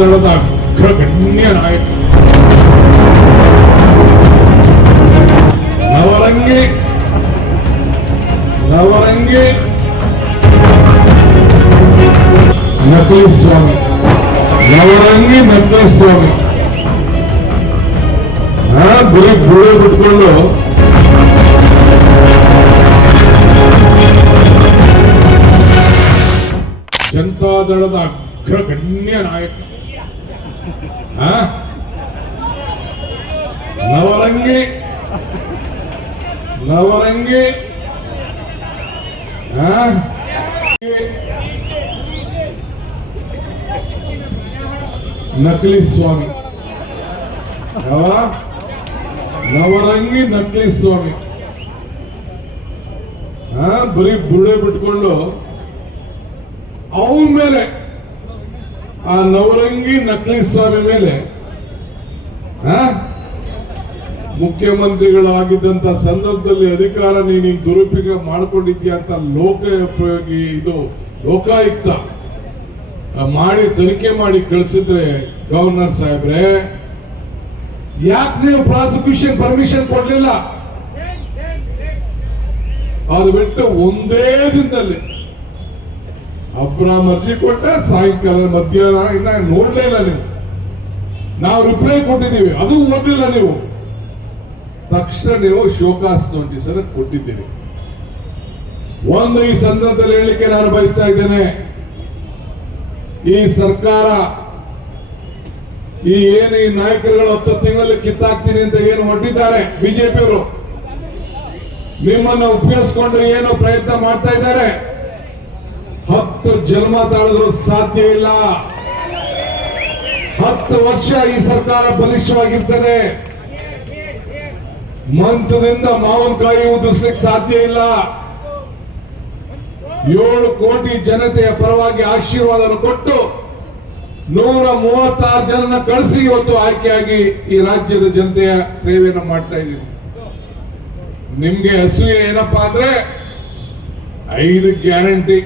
ಜನತಾದಳದ ಅಗ್ರಗಣ್ಯ ನಾಯಕ ನವರಂಗಿ ನವರಂಗಿ ನಕಲಿ ಸ್ವಾಮಿ ನವರಂಗಿ ನಕಲಿ ಸ್ವಾಮಿ ಹಾ ಬರೀ ಬುಳೆ ಬಿಟ್ಕೊಂಡು ಜನತಾದಳದ ಅಗ್ರಗಣ್ಯ ನಾಯಕ ಹಾ ನವರಂಗಿ ನವರಂಗಿ ಹಾ ನಕಲಿ ಸ್ವಾಮಿ ಯಾವ ನವರಂಗಿ ನಕಲಿ ಸ್ವಾಮಿ ಹಾ ಬರೀ ಬುಡೆ ಬಿಟ್ಕೊಂಡು ಅವನ ಮೇಲೆ ಆ ನವರಂಗಿ ನಕಲಿ ಸ್ವಾಮಿ ಮೇಲೆ ಮುಖ್ಯಮಂತ್ರಿಗಳಾಗಿದ್ದಂತ ಸಂದರ್ಭದಲ್ಲಿ ಅಧಿಕಾರ ನೀನು ದುರುಪಯೋಗ ಮಾಡಿಕೊಂಡಿದ್ಯಾ ಅಂತ ಲೋಕೋಪಯೋಗಿ ಇದು ಲೋಕಾಯುಕ್ತ ಮಾಡಿ ತನಿಖೆ ಮಾಡಿ ಕಳಿಸಿದ್ರೆ ಗವರ್ನರ್ ಸಾಹೇಬ್ರೆ, ಯಾಕೆ ನೀವು ಪ್ರಾಸಿಕ್ಯೂಷನ್ ಪರ್ಮಿಷನ್ ಕೊಡ್ಲಿಲ್ಲ? ಅದು ಬಿಟ್ಟು ಒಂದೇ ದಿನದಲ್ಲಿ ಅಬ್ರಾಮ್ ಅರ್ಜಿ ಕೊಟ್ಟ ಸಾಯಂಕಾಲ ಮಧ್ಯಾಹ್ನ, ಇನ್ನ ನೋಡ್ಲೇ ಇಲ್ಲ ನೀವು. ನಾವು ರಿಪ್ಲೈ ಕೊಟ್ಟಿದ್ದೀವಿ, ಅದು ಓದಿಲ್ಲ ನೀವು. ತಕ್ಷಣ ನೀವು ಶೋಕಾಸ್ ನೋಟಿಸ್ ಕೊಟ್ಟಿದ್ದೀರಿ. ಒಂದು ಈ ಸಂದರ್ಭದಲ್ಲಿ ಹೇಳಲಿಕ್ಕೆ ನಾನು ಬಯಸ್ತಾ ಇದ್ದೇನೆ. ಈ ಸರ್ಕಾರ, ಈ ಏನು ಈ ನಾಯಕರುಗಳು ಹತ್ತು ತಿಂಗಳಲ್ಲಿ ಕಿತ್ತಾಕ್ತೀನಿ ಅಂತ ಏನು ಹೊಟ್ಟಿದ್ದಾರೆ ಬಿಜೆಪಿಯವರು? ನಿಮ್ಮನ್ನ ಉಪಯೋಗಿಸ್ಕೊಂಡು ಏನೋ ಪ್ರಯತ್ನ ಮಾಡ್ತಾ ಇದ್ದಾರೆ. ಹತ್ತು ಜನ್ಮ ತಾಳಿದ್ರು ಸಾಧ್ಯವಿಲ್ಲ. ಹತ್ತು ವರ್ಷ ಈ ಸರ್ಕಾರ ಬಲಿಷ್ಠವಾಗಿರ್ತದೆ. ಮಂತ್ರದಿಂದ ಮಾವಿನಕಾಯಿ ಉದುರಿಸ್ಲಿಕ್ಕೆ ಸಾಧ್ಯ ಇಲ್ಲ. ಏಳು ಕೋಟಿ ಜನತೆಯ ಪರವಾಗಿ ಆಶೀರ್ವಾದ ಕೊಟ್ಟು ನೂರ ಮೂವತ್ತಾರು ಜನನ ಕಳಿಸಿ ಇವತ್ತು ಆಯ್ಕೆಯಾಗಿ ಈ ರಾಜ್ಯದ ಜನತೆಯ ಸೇವೆಯನ್ನು ಮಾಡ್ತಾ ಇದ್ದೀನಿ. ನಿಮ್ಗೆ ಹಸುವೆ ಏನಪ್ಪಾ ಅಂದ್ರೆ ಐದು ಗ್ಯಾರಂಟಿ.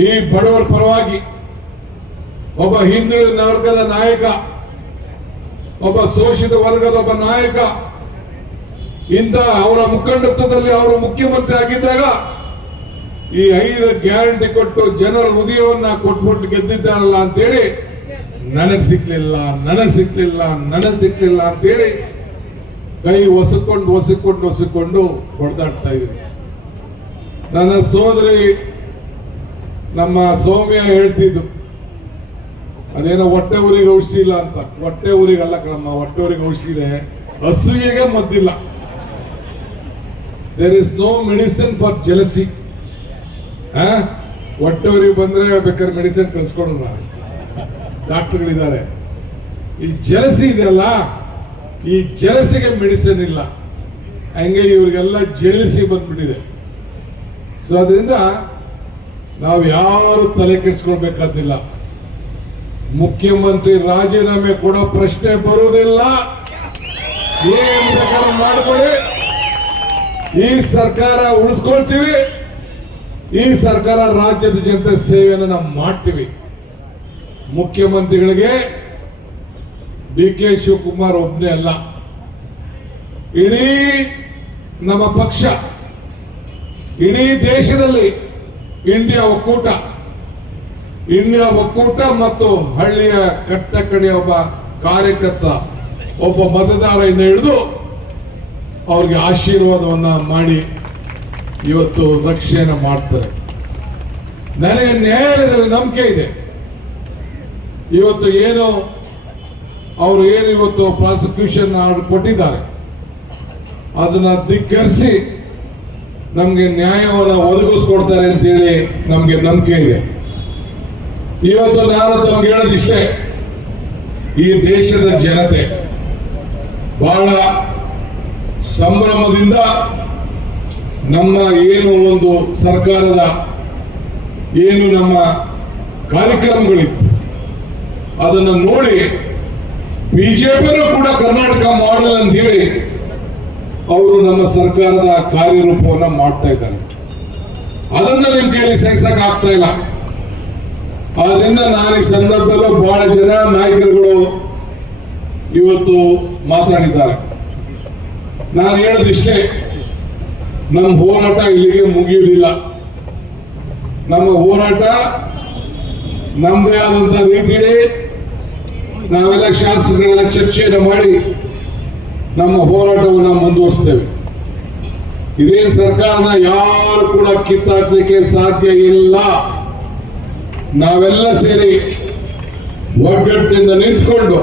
ಈ ಬಡವರ ಪರವಾಗಿ ಒಬ್ಬ ಹಿಂದುಳಿದ ವರ್ಗದ ನಾಯಕ, ಒಬ್ಬ ಶೋಷಿತ ವರ್ಗದ ಒಬ್ಬ ನಾಯಕ, ಇಂಥ ಅವರ ಮುಖಂಡತ್ವದಲ್ಲಿ ಅವರು ಮುಖ್ಯಮಂತ್ರಿ ಆಗಿದ್ದಾಗ ಈ ಐದು ಗ್ಯಾರಂಟಿ ಕೊಟ್ಟು ಜನರ ಹೃದಯವನ್ನ ಕೊಟ್ಬಿಟ್ಟು ಗೆದ್ದಿದ್ದಾರಲ್ಲ ಅಂತೇಳಿ ನನಗ್ ಸಿಕ್ಲಿಲ್ಲ ನನಗ್ ಸಿಕ್ಲಿಲ್ಲ ನನಗ್ ಸಿಕ್ಲಿಲ್ಲ ಅಂತೇಳಿ ಕೈ ಒಸಕೊಂಡು ಒಸಕೊಂಡು ಒಸಕೊಂಡು ಹೊಡೆದಾಡ್ತಾ ಇದ್ದೀನಿ. ನನ್ನ ಸೋದರಿ ನಮ್ಮ ಸೌಮ್ಯ ಹೇಳ್ತಿದ್ದು. ಅದೇನೋ ಹೊಟ್ಟೆ ಊರಿಗೆ ಔಷಧಿ ಇಲ್ಲ ಅಂತ. ಹೊಟ್ಟೆ ಊರಿಗೆ ಅಲ್ಲ ಕಣಮ್ಮ, ಹೊಟ್ಟೆ ಊರಿಗೆ ಔಷಧಿ ಇದೆ. ಹಸುವಿಗೆ ಮದ್ದಿಲ್ಲ. There is no medicine for jealousy ಹೊಟ್ಟೆ ಊರಿಗೆ ಬಂದ್ರೆ ಬೇಕಾದ್ರೆ ಮೆಡಿಸಿನ್ ಕಳ್ಸ್ಕೊಂಡು ಡಾಕ್ಟರ್ಗಳಿದ್ದಾರೆ. ಈ ಜಲಸಿ ಇದೆಯಲ್ಲ ಈ ಜಲಸಿಗೆ ಮೆಡಿಸಿನ್ ಇಲ್ಲ. ಹಂಗೆ ಇವ್ರಿಗೆಲ್ಲ ಜೆಲಸಿ ಬಂದ್ಬಿಟ್ಟಿದೆ. ಸೊ ಅದರಿಂದ ನಾವು ಯಾರು ತಲೆ ಕೆಡಿಸ್ಕೊಳ್ಬೇಕಾದಿಲ್ಲ ಮುಖ್ಯಮಂತ್ರಿ ರಾಜೀನಾಮೆ ಕೊಡೋ ಪ್ರಶ್ನೆ ಬರುವುದಿಲ್ಲ. ಏನ್ ಬೇಕಾದ್ರೂ ಮಾಡ್ಕೊಳ್ಳಿ. ಈ ಸರ್ಕಾರ ಉಳಿಸ್ಕೊಳ್ತೀವಿ. ಈ ಸರ್ಕಾರ ರಾಜ್ಯದ ಜನತೆ ಸೇವೆಯನ್ನು ನಾವು ಮಾಡ್ತೀವಿ. ಮುಖ್ಯಮಂತ್ರಿಗಳಿಗೆ ಡಿ ಕೆ ಶಿವಕುಮಾರ್ ಒಬ್ಬನೇ ಅಲ್ಲ. ಇಡೀ ನಮ್ಮ ಪಕ್ಷ, ಇಡೀ ದೇಶದಲ್ಲಿ ಇಂಡಿಯಾ ಒಕ್ಕೂಟ. ಇಂಡಿಯಾ ಒಕ್ಕೂಟ ಮತ್ತು ಹಳ್ಳಿಯ ಕಟ್ಟ ಕಡೆಯ ಒಬ್ಬ ಕಾರ್ಯಕರ್ತ, ಒಬ್ಬ ಮತದಾರರಿಂದ ಹಿಡಿದು ಅವ್ರಿಗೆ ಆಶೀರ್ವಾದವನ್ನ ಮಾಡಿ ಇವತ್ತು ರಕ್ಷೆಯನ್ನು ಮಾಡ್ತಾರೆ. ನನಗೆ ನ್ಯಾಯಾಲಯದಲ್ಲಿ ನಂಬಿಕೆ ಇದೆ. ಇವತ್ತು ಏನು ಅವರು ಏನು ಇವತ್ತು ಪ್ರಾಸಿಕ್ಯೂಷನ್ ಕೊಟ್ಟಿದ್ದಾರೆ. ಅದನ್ನ ಧಿಕ್ಕರಿಸಿ ನಮ್ಗೆ ನ್ಯಾಯವನ್ನು ಒದಗಿಸ್ಕೊಡ್ತಾರೆ ಅಂತೇಳಿ ನಮಗೆ ನಂಬಿಕೆ ಇದೆ. ಇವತ್ತು ನಾನು ತಮ್ಗೆ ಹೇಳೋದಿಷ್ಟೇ ಈ ದೇಶದ ಜನತೆ ಬಹಳ ಸಂಭ್ರಮದಿಂದ ನಮ್ಮ ಏನು ಒಂದು ಸರ್ಕಾರದ ಏನು ನಮ್ಮ ಕಾರ್ಯಕ್ರಮಗಳಿತ್ತು, ಅದನ್ನು ನೋಡಿ ಬಿಜೆಪಿಯವರು ಕೂಡ ಕರ್ನಾಟಕ ಮಾಡಲ್ ಅಂತ ಹೇಳಿ ಅವರು ನಮ್ಮ ಸರ್ಕಾರದ ಕಾರ್ಯರೂಪವನ್ನು ಮಾಡ್ತಾ ಇದ್ದಾರೆ. ಅದನ್ನ ನಿಮ್ ಕೇಳಿ ಸಹಿಸಕ್ ಆಗ್ತಾ ಇಲ್ಲ. ಆದ್ರಿಂದ ನಾನು ಈ ಸಂದರ್ಭದಲ್ಲೂ ಬಹಳ ಜನ ನಾಯಕರುಗಳು ಇವತ್ತು ಮಾತಾಡಿದ್ದಾರೆ. ನಾನು ಹೇಳೋದಿಷ್ಟೇ ನಮ್ಮ ಹೋರಾಟ ಇಲ್ಲಿಗೆ ಮುಗಿಯುವುದಿಲ್ಲ. ನಮ್ಮ ಹೋರಾಟ ನಮ್ಮದೇ ಆದಂತ ರೀತಿಯಲ್ಲಿ ನಾವೆಲ್ಲ ಶಾಸಕರೆಲ್ಲ ಚರ್ಚೆಯನ್ನು ಮಾಡಿ ನಮ್ಮ ಹೋರಾಟವನ್ನು ಮುಂದುವರಿಸ್ತೇವೆ. ಇದೇ ಸರ್ಕಾರನ ಯಾರು ಕೂಡ ಕಿತ್ತಾಕ್ಲಿಕ್ಕೆ ಸಾಧ್ಯ ಇಲ್ಲ. ನಾವೆಲ್ಲ ಸೇರಿ ಒಗ್ಗಟ್ಟಿನಿಂದ ನಿಂತ್ಕೊಂಡು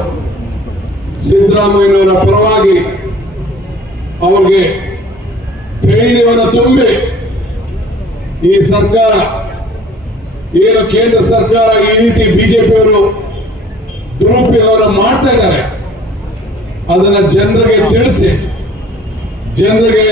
ಸಿದ್ದರಾಮಯ್ಯನವರ ಪರವಾಗಿ ಅವ್ರಿಗೆ ಧೈರ್ಯವನ್ನು ತುಂಬಿ ಈ ಸರ್ಕಾರ, ಏನು ಕೇಂದ್ರ ಸರ್ಕಾರ ಈ ರೀತಿ ಬಿಜೆಪಿಯವರು ದುರುಪಯೋಗ ಮಾಡ್ತಾ ಇದ್ದಾರೆ. ಅದನ್ನ ಜನರಿಗೆ ತಿಳಿಸಿ. ಜನರಿಗೆ